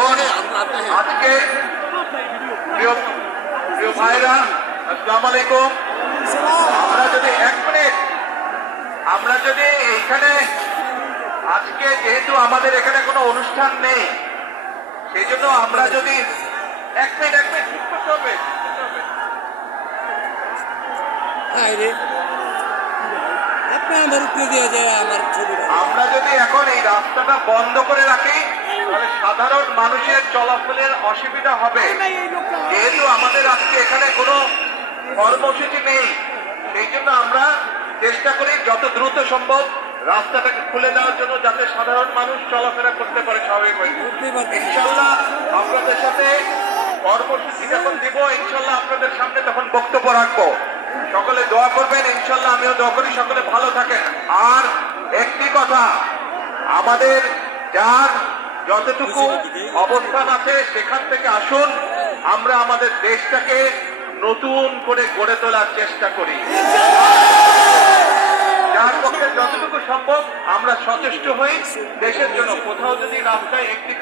এখন আজকে প্রিয় ভাইরা, আসসালামু আলাইকুম। আমরা যদি 1 মিনিট, আমরা যদি এইখানে আজকে যেহেতু আমাদের এখানে কোনো অনুষ্ঠান নেই, সেই জন্য আমরা যদি 1 মিনিট চুপ করতে হবে। আমরা যদি এখন এই রাস্তাটা বন্ধ করে রাখি তাহলে সাধারণ মানুষের চলাচলের অসুবিধা হবে। যেহেতু আমাদের আজকে এখানে কোনো কর্মসূচি নেই, সেই জন্য আমরা চেষ্টা করি যত দ্রুত সম্ভব রাস্তাটাকে খুলে দেওয়ার জন্য, যাতে সাধারণ মানুষ চলাফেরা করতে পারে স্বাভাবিকভাবে। ইনশাল্লাহ আপনাদের সাথে কর্মসূচি যখন দিব, ইনশাল্লাহ আপনাদের সামনে তখন বক্তব্য রাখবো। সকলে দোয়া করবেন, ইনশাল্লাহ আমিও দোয়া করি সকলে ভালো থাকেন। আর একটি কথা, আমাদের যার যতটুকু অবস্থান আছে সেখান থেকে আসুন, আমরা আমাদের দেশটাকে নতুন করে গড়ে তোলার চেষ্টা করি। যার পক্ষে যতটুকু সম্ভব আমরা সচেষ্ট হই দেশের জন্য। কোথাও যদি রাস্তায় একটি